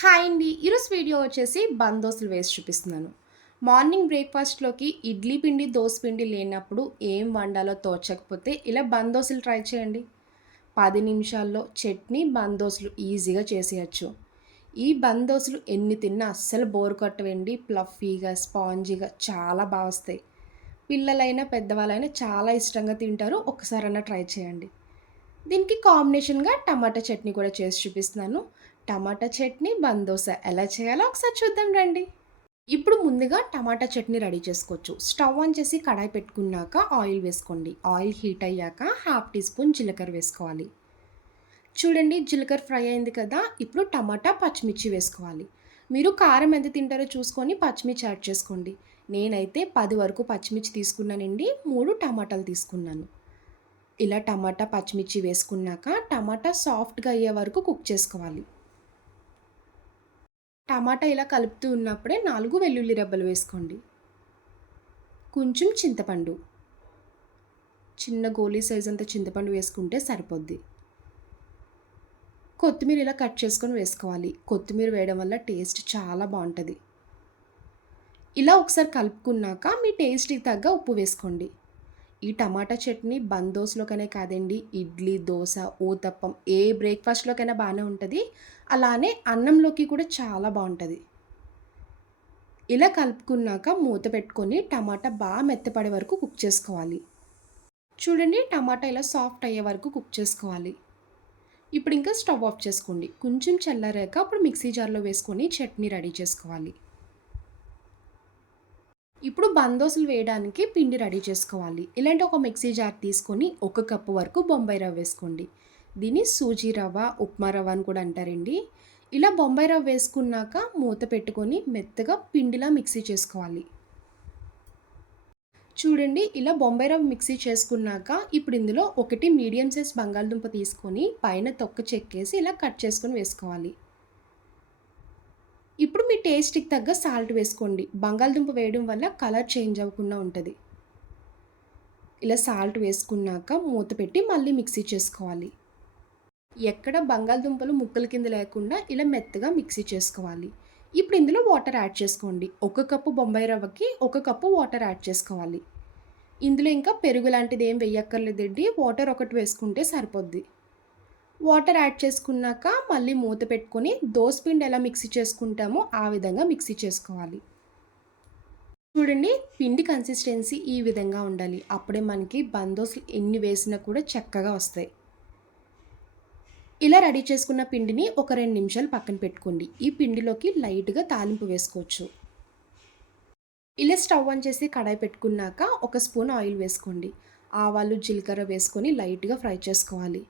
Hi అండి. ఈరోజు video వచ్చేసి బందోసులు వేసి చూపిస్తున్నాను. మార్నింగ్ బ్రేక్‌ఫాస్ట్‌లోకి ఇడ్లీ పిండి, దోస పిండి లేనప్పుడు ఏం వండాలో తోచకపోతే ఇలా బందోసులు ట్రై చేయండి. 10 నిమిషాల్లో చట్నీ, బందోసులు ఈజీగా చేసేయొచ్చు. ఈ బందోసులు ఎన్ని తిన్నా అస్సలు బోర్ కొట్టవండి. ఫ్లఫీగా, స్పాంజీగా చాలా వస్తాయి. పిల్లలైనా, పెద్దవాళ్ళైనా చాలా ఇష్టంగా తింటారు. ఒక్కసారన్నా ట్రై చేయండి. దీనికి కాంబినేషన్‌గా టమాటా చట్నీ కూడా చేసి చూపిస్తున్నాను. టమాటా చట్నీ, బందోస ఎలా చేయాలో ఒకసారి చూద్దాం రండి. ఇప్పుడు ముందుగా టమాటా చట్నీ రెడీ చేసుకోవచ్చు. స్టవ్ ఆన్ చేసి కడాయి పెట్టుకున్నాక ఆయిల్ వేసుకోండి. ఆయిల్ హీట్ అయ్యాక హాఫ్ టీ స్పూన్ జీలకర్ర వేసుకోవాలి. చూడండి జీలకర్ర ఫ్రై అయింది కదా! ఇప్పుడు టమాటా, పచ్చిమిర్చి వేసుకోవాలి. మీరు కారం ఎంత తింటారో చూసుకొని పచ్చిమిర్చి యాడ్ చేసుకోండి. నేనైతే 10 వరకు పచ్చిమిర్చి తీసుకున్నానండి. 3 టమాటాలు తీసుకున్నాను. ఇలా టమాటా, పచ్చిమిర్చి వేసుకున్నాక టమాటా సాఫ్ట్‌గా అయ్యే వరకు కుక్ చేసుకోవాలి. టమాటా ఇలా కలుపుతూ ఉన్నప్పుడే 4 వెల్లుల్లి రెబ్బలు వేసుకోండి. కొంచెం చింతపండు. చిన్న గోలీ సైజ్ అంత చింతపండు వేసుకుంటే సరిపోద్ది. కొత్తిమీర ఇలా కట్ చేసుకొని వేసుకోవాలి. కొత్తిమీర వేయడం వల్ల టేస్ట్ చాలా బావుంటది. ఇలా ఒకసారి కలుపుకున్నాక మీ టేస్ట్‌కి తగ్గ ఉప్పు వేసుకోండి. ఈ టమాటా చట్నీ బందోస్‌లోకనే కాదండి, ఇడ్లీ, దోస, ఊతప్పం ఏ బ్రేక్‌ఫాస్ట్‌లోకైనా బానే ఉంటది. అలానే అన్నంలోకి కూడా చాలా బావుంటది. ఇలా కలుపుకున్నాక మూత పెట్టుకొని టమాటా మెత్తపడే వరకు కుక్ చేసుకోవాలి. చూడండి టమాటా ఇలా సాఫ్ట్ అయ్యే వరకు కుక్ చేసుకోవాలి. ఇప్పుడు ఇంకా స్టవ్ ఆఫ్ చేసుకోండి. కొంచెం చల్లారాక అప్పుడు మిక్సీ జార్‌లో వేసుకొని చట్నీ రెడీ చేసుకోవాలి. ఇప్పుడు బందోసులు వేయడానికి పిండి రెడీ చేసుకోవాలి. ఇలాంటి ఒక మిక్సీ జార్ తీసుకొని 1 కప్పు వరకు బొంబాయి రవ్వ వేసుకోండి. దీన్ని సూజీ రవ్వ, ఉప్మా రవ్వ అని కూడా అంటారండి. ఇలా బొంబాయి రవ్వ వేసుకున్నాక మూత పెట్టుకొని మెత్తగా పిండిలా మిక్సీ చేసుకోవాలి. చూడండి ఇలా బొంబాయి రవ్వ మిక్సీ చేసుకున్నాక ఇప్పుడు ఇందులో ఒకటి మీడియం సైజ్ బంగాళదుంప తీసుకొని పైన తొక్క చెక్కేసి ఇలా కట్ చేసుకొని వేసుకోవాలి. ఇప్పుడు మీ టేస్ట్‌కి తగ్గ సాల్ట్ వేసుకోండి. బంగాళదుంప వేయడం వల్ల కలర్ చేంజ్ అవ్వకుండా ఉంటది. ఇలా సాల్ట్ వేసుకున్నాక మూత పెట్టి మళ్ళీ మిక్సీ చేసుకోవాలి. ఎక్కడ బంగాళదుంపలు ముక్కల కింద లేకుండా ఇలా మెత్తగా మిక్సీ చేసుకోవాలి. ఇప్పుడు ఇందులో వాటర్ యాడ్ చేసుకోండి. 1 కప్పు బొంబాయి రవ్వకి 1 కప్పు వాటర్ యాడ్ చేసుకోవాలి. ఇందులో ఇంకా పెరుగు లాంటిది ఏం వేయక్కర్లేదండి. వాటర్ ఒకటి వేసుకుంటే సరిపోద్ది. వాటర్ యాడ్ చేసుకున్నాక మళ్ళీ మూత పెట్టుకొని దోసపిండి ఎలా మిక్సీ చేసుకుంటామో ఆ విధంగా మిక్సీ చేసుకోవాలి. చూడండి పిండి కన్సిస్టెన్సీ ఈ విధంగా ఉండాలి. అప్పుడే మనకి బందోసులు ఎన్ని వేసినా కూడా చక్కగా వస్తాయి. ఇలా రెడీ చేసుకున్న పిండిని ఒక 2 నిమిషాలు పక్కన పెట్టుకోండి. ఈ పిండిలోకి లైట్‌గా తాలింపు వేసుకోవచ్చు. ఇలా స్టవ్ ఆన్ చేసి కడాయి పెట్టుకున్నాక ఒక స్పూన్ ఆయిల్ వేసుకోండి. ఆవాలు, జీలకర్ర వేసుకొని లైట్‌గా ఫ్రై చేసుకోవాలి.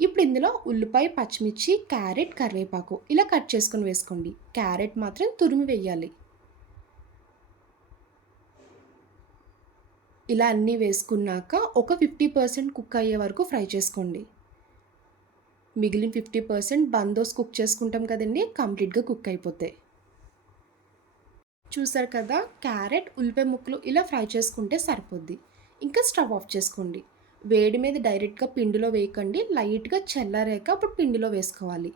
ఇప్పుడు ఇందులో ఉల్లిపాయ, పచ్చిమిర్చి, క్యారెట్, కరివేపాకు ఇలా కట్ చేసుకొని వేసుకోండి. క్యారెట్ మాత్రం తురిమి వేయాలి. ఇలా అన్నీ వేసుకున్నాక ఒక 50% కుక్ అయ్యే వరకు ఫ్రై చేసుకోండి. మిగిలిన 50% బందోస్ కుక్ చేసుకుంటాం కదండీ! కంప్లీట్‌గా కుక్ అయిపోతాయి. చూసారు కదా! క్యారెట్, ఉల్లిపాయ ముక్కలు ఇలా ఫ్రై చేసుకుంటే సరిపోద్ది. ఇంకా స్టవ్ ఆఫ్ చేసుకోండి. వేడి మీద డైరెక్ట్‌గా పిండిలో వేయకండి. లైట్‌గా చల్లారాక అప్పుడు పిండిలో వేసుకోవాలి.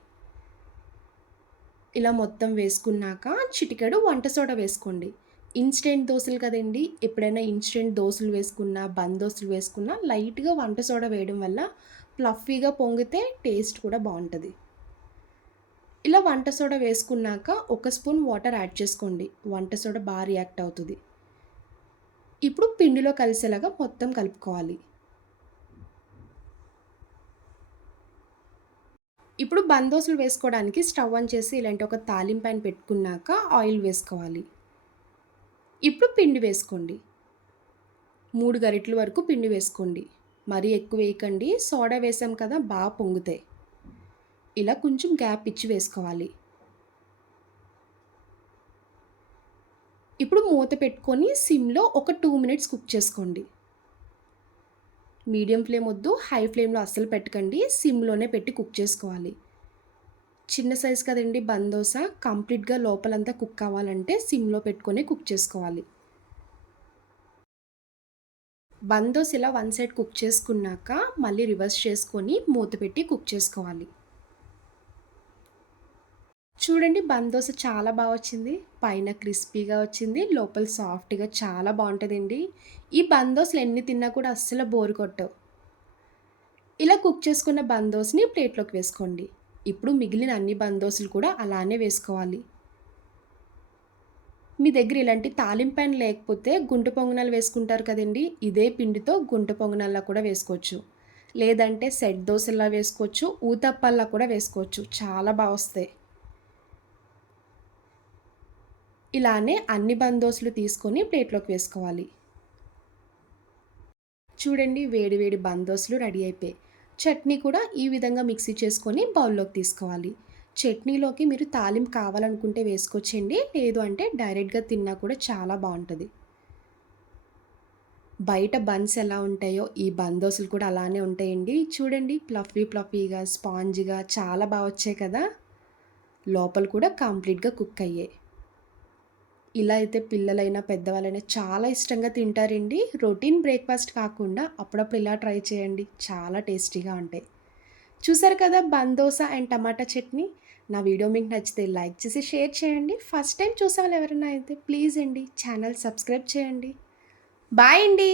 ఇలా మొత్తం వేసుకున్నాక చిటికెడు వంట సోడా వేసుకోండి. ఇన్‌స్టెంట్ దోసలు కదండీ! ఎప్పుడైనా ఇన్‌స్టెంట్ దోసలు వేసుకున్నా, దోసలు వేసుకున్నా లైట్‌గా వంట సోడా వేయడం వల్ల ఫ్లఫీగా పొంగితే టేస్ట్ కూడా బావుంటది. ఇలా వంట సోడా వేసుకున్నాక ఒక స్పూన్ వాటర్ యాడ్ చేసుకోండి. వంట సోడా రియాక్ట్ అవుతది. ఇప్పుడు పిండిలో కలిసేలాగా మొత్తం కలుపుకోవాలి. ఇప్పుడు బందోసులు వేసుకోవడానికి స్టవ్ ఆన్ చేసి ఇలాంటి ఒక తాలింపు పాన్ పెట్టుకున్నాక ఆయిల్ వేసుకోవాలి. ఇప్పుడు పిండి వేసుకోండి. 3 గరిటెల వరకు పిండి వేసుకోండి. మరీ ఎక్కువ వేయకండి. సోడా వేసాం కదా! పొంగుతాయి. ఇలా కొంచెం గ్యాప్ ఇచ్చి వేసుకోవాలి. ఇప్పుడు మూత పెట్టుకొని సిమ్‌లో ఒక 2 మినిట్స్ కుక్ చేసుకోండి. మీడియం ఫ్లేమ్ వద్దు, హై ఫ్లేమ్‌లో అస్సలు పెట్టకండి. సిమ్‌లోనే పెట్టి కుక్ చేసుకోవాలి. చిన్న సైజ్ కదండీ బందోస. కంప్లీట్‌గా లోపలంతా కుక్ అవ్వాలంటే సిమ్‌లో పెట్టుకొనే కుక్ చేసుకోవాలి. బందోస్ ఇలా వన్ సైడ్ కుక్ చేసుకున్నాక మళ్ళీ రివర్స్ చేసుకొని మూత పెట్టి కుక్ చేసుకోవాలి. చూడండి బందోస చాలా బా వచ్చింది. పైన క్రిస్పీగా వచ్చింది. లోపల సాఫ్ట్‌గా చాలా బావుంటదండి. ఈ బందోసలు ఎన్ని తిన్నా కూడా అస్సలు బోర్ కొట్టవు. ఇలా కుక్ చేసుకున్న బందోస్‌ని ప్లేట్‌లోకి వేసుకోండి. ఇప్పుడు మిగిలిన అన్ని బందోసులు కూడా అలానే వేసుకోవాలి. మీ దగ్గర ఇలాంటి తాలింపు పాన్ లేకపోతే గుంట పొంగనాలు వేసుకుంటారు కదండీ! ఇదే పిండితో గుంట పొంగనాల్లా కూడా వేసుకోవచ్చు. లేదంటే సెట్ దోసల్లా వేసుకోవచ్చు. ఊతప్పాల్లా కూడా వేసుకోవచ్చు. చాలా బా వస్తాయి. ఇలానే అన్ని బందోసులు తీసుకొని ప్లేట్‌లోకి వేసుకోవాలి. చూడండి వేడి వేడి బందోసులు రెడీ అయిపోయాయి. చట్నీ కూడా ఈ విధంగా మిక్సీ చేసుకొని బౌల్‌లోకి తీసుకోవాలి. చట్నీలోకి మీరు తాలింపు కావాలనుకుంటే వేసుకోవచ్చండి. లేదు అంటే డైరెక్ట్‌గా తిన్నా కూడా చాలా బావుంటది. బయట బన్స్ ఎలా ఉంటాయో ఈ బందోసులు కూడా అలానే ఉంటాయండి. చూడండి ఫ్లఫీగా, స్పాంజీగా చాలా బా వచ్చాయి కదా! లోపల కూడా కంప్లీట్‌గా కుక్ అయ్యాయి. ఇలా అయితే పిల్లలైనా, పెద్దవాళ్ళైనా చాలా ఇష్టంగా తింటారండి. రొటీన్ బ్రేక్‌ఫాస్ట్ కాకుండా అప్పుడప్పుడు ఇలా ట్రై చేయండి. చాలా టేస్టీగా ఉంటాయి. చూసారు కదా బందోస అండ్ టమాటా చట్నీ. నా వీడియో మీకు నచ్చితే లైక్ చేసి, షేర్ చేయండి. ఫస్ట్ టైమ్ చూసేవాళ్ళు ఎవరైనా అయితే ప్లీజ్ అండి ఛానల్ సబ్స్క్రైబ్ చేయండి. బాయ్ అండి.